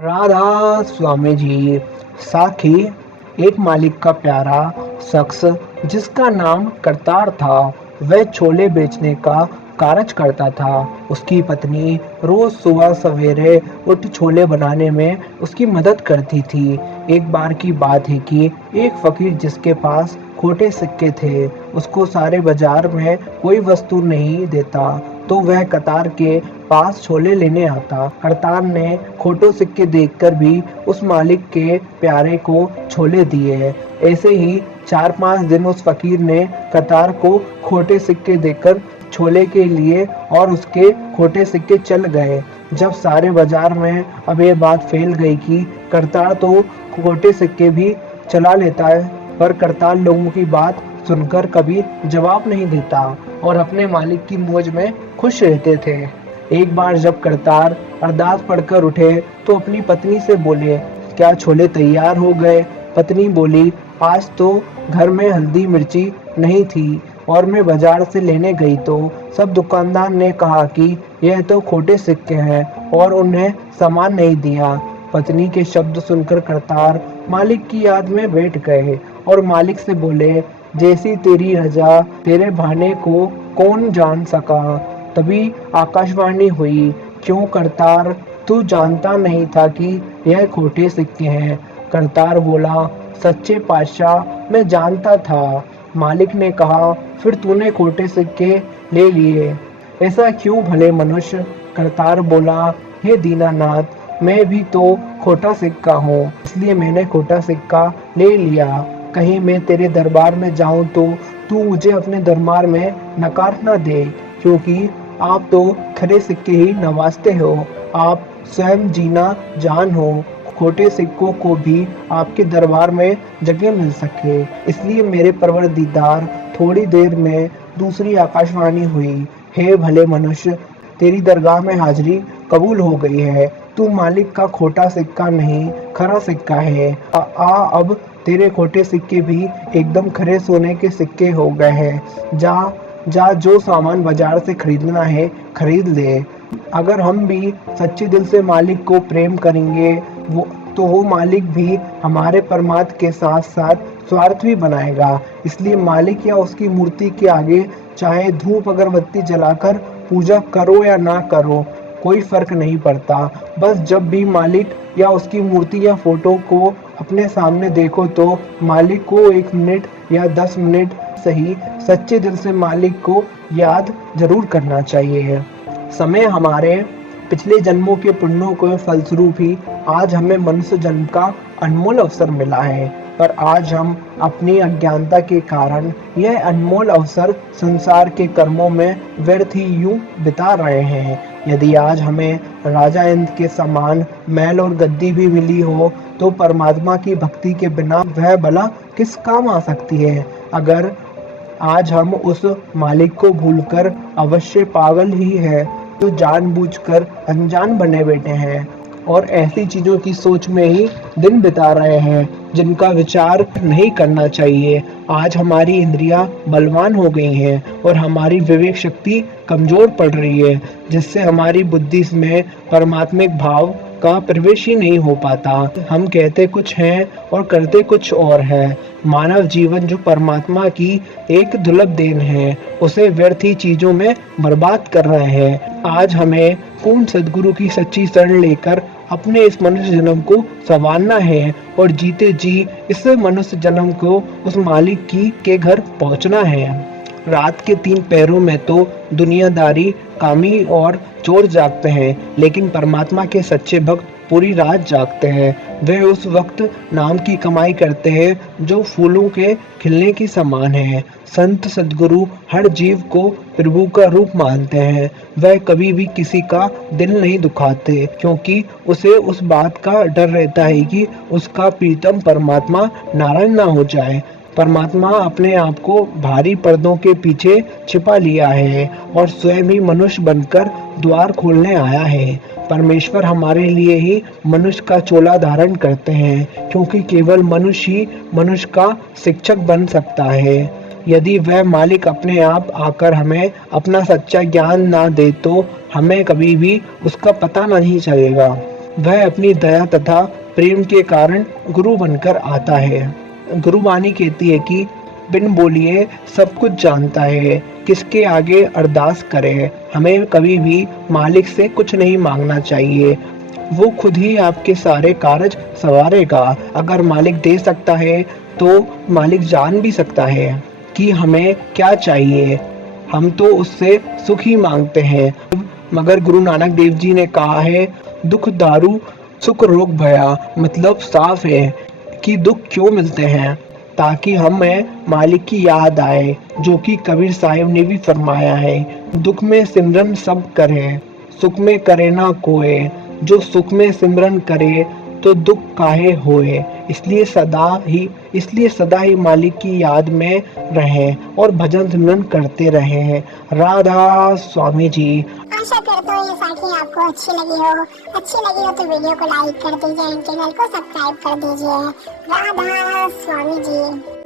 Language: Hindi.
राधा स्वामी जी। साखी एक मालिक का प्यारा शख्स जिसका नाम करतार था, वह छोले बेचने का कारज करता था। उसकी पत्नी रोज सुबह सवेरे उठ छोले बनाने में उसकी मदद करती थी। एक बार की बात है कि एक फकीर जिसके पास खोटे सिक्के थे, उसको सारे बाजार में कोई वस्तु नहीं देता, तो वह कतार के पास छोले लेने आता। करतार ने खोटो सिक्के देखकर भी उस मालिक के प्यारे को छोले दिए। ऐसे ही 4-5 दिन उस फकीर ने करतार को खोटे सिक्के देकर छोले के लिए और उसके खोटे सिक्के चल गए। जब सारे बाजार में अब ये बात फैल गई कि करतार तो खोटे सिक्के भी चला लेता है, पर करतार लोगों की बात सुनकर कभी जवाब नहीं देता और अपने मालिक की मौज में खुश रहते थे। एक बार जब करतार अरदास पढ़कर उठे तो अपनी पत्नी से बोले, क्या छोले तैयार हो गए? पत्नी बोली, आज तो घर में हल्दी मिर्ची नहीं थी और मैं बाजार से लेने गई तो सब दुकानदार ने कहा कि यह तो खोटे सिक्के हैं और उन्हें सामान नहीं दिया। पत्नी के शब्द सुनकर करतार मालिक की याद में बैठ गए और मालिक से बोले, जैसी तेरी रजा तेरे भाने को कौन जान सका। तभी आकाशवाणी हुई, क्यों करतार, तू जानता नहीं था कि यह खोटे सिक्के हैं? करतार बोला, सच्चे पातशाह मैं जानता था। मालिक ने कहा, फिर तूने खोटे सिक्के ले लिए, ऐसा क्यों भले मनुष्य? करतार बोला, हे दीनानाथ, मैं भी तो खोटा सिक्का हूँ, इसलिए मैंने खोटा सिक्का ले लिया। कहीं मैं तेरे दरबार में जाऊं तो तू मुझे अपने दरबार में नकार न दे, क्योंकि आप तो खरे सिक्के ही नवाजते हो। आप स्वयं जीना जान हो, खोटे सिक्कों को भी आपके दरबार में जगह मिल सके। इसलिए मेरे परवरदिगार, थोड़ी देर में दूसरी आकाशवाणी हुई, हे भले मनुष्य, तेरी दरगाह में हाजिरी कबूल हो गई है। तू मालिक का खोटा सिक्का नहीं, खरा सिक्का है। अब तेरे खोटे सिक्के भी एकदम खरे सोने के सिक्के हो गए हैं। जा जा, जो सामान बाजार से खरीदना है खरीद ले। अगर हम भी सच्चे दिल से मालिक को प्रेम करेंगे वो मालिक भी हमारे परमात्मा के साथ साथ स्वार्थ भी बनाएगा। इसलिए मालिक या उसकी मूर्ति के आगे चाहे धूप अगरबत्ती जलाकर पूजा करो या ना करो, कोई फर्क नहीं पड़ता। बस जब भी मालिक या उसकी मूर्ति या फोटो को अपने सामने देखो तो मालिक को 1 मिनट या 10 मिनट सही सच्चे दिल से मालिक को याद जरूर करना चाहिए। समय हमारे पिछले जन्मों के पुण्यों के फलस्वरूप ही आज हमें मनुष्य जन्म का अनमोल अवसर मिला है, पर आज हम अपनी अज्ञानता के कारण यह अनमोल अवसर संसार के कर्मों में व्यर्थ ही यूं बिता रहे हैं। यदि आज हमें राजा इंद्र के समान महल और गद्दी भी मिली हो तो परमात्मा की भक्ति के बिना वह भला किस काम आ सकती है? अगर आज हम उस मालिक को भूलकर अवश्य पागल ही है तो जानबूझकर अनजान बने बैठे हैं और ऐसी चीजों की सोच में ही दिन बिता रहे हैं जिनका विचार नहीं करना चाहिए। आज हमारी इंद्रियां बलवान हो गई हैं और हमारी विवेक शक्ति कमजोर पड़ रही है, जिससे हमारी बुद्धि में परमात्मिक भाव का प्रवेश ही नहीं हो पाता। हम कहते कुछ हैं और करते कुछ और है। मानव जीवन जो परमात्मा की एक दुर्लभ देन है, उसे व्यर्थ ही चीजों में बर्बाद कर रहे हैं। आज हमें पूर्ण सद्गुरु की सच्ची शरण लेकर अपने इस मनुष्य जन्म को संवारना है और जीते जी इस मनुष्य जन्म को उस मालिक के घर पहुंचना है। रात के 3 पहरों में तो दुनियादारी, कामी और चोर जागते हैं, लेकिन परमात्मा के सच्चे भक्त पूरी रात जागते हैं। वे उस वक्त नाम की कमाई करते हैं जो फूलों के खिलने की समान है। संत सद्गुरु हर जीव को प्रभु का रूप मानते हैं। वह कभी भी किसी का दिल नहीं दुखाते, क्योंकि उसे उस बात का डर रहता है कि उसका प्रीतम परमात्मा नारायण ना हो जाए। परमात्मा अपने आप को भारी पर्दों के पीछे छिपा लिया है और स्वयं ही मनुष्य बनकर द्वार खोलने आया है। परमेश्वर हमारे लिए ही मनुष्य का चोला धारण करते हैं, क्योंकि केवल मनुष्य ही मनुष्य का शिक्षक बन सकता है। यदि वह मालिक अपने आप आकर हमें अपना सच्चा ज्ञान ना दे तो हमें कभी भी उसका पता नहीं चलेगा। वह अपनी दया तथा प्रेम के कारण गुरु बनकर आता है। गुरुवाणी कहती है कि बिन बोलिए सब कुछ जानता है, किसके आगे अरदास करे। हमें कभी भी मालिक से कुछ नहीं मांगना चाहिए, वो खुद ही आपके सारे कार्य संवारेगा। अगर मालिक दे सकता है तो मालिक जान भी सकता है कि हमें क्या चाहिए। हम तो उससे सुख ही मांगते हैं। मगर गुरु नानक देव जी ने कहा है, दुख दारू सुख रोग भया, मतलब साफ है कि दुख क्यों मिलते हैं, ताकि हमें मालिक की याद आए, जो कि कबीर साहिब ने भी फरमाया है, दुख में सिमरन सब करे, सुख में करे ना कोय, जो सुख में सिमरन करे तो दुख काहे होए। इसलिए सदा ही मालिक की याद में रहें और भजन सिमरन करते रहें। राधा स्वामी जी। आशा करता हूँ ये साखी आपको अच्छी लगी हो तो वीडियो को लाइक कर दीजिए, चैनल को सब्सक्राइब कर दीजिए। राधा स्वामी जी।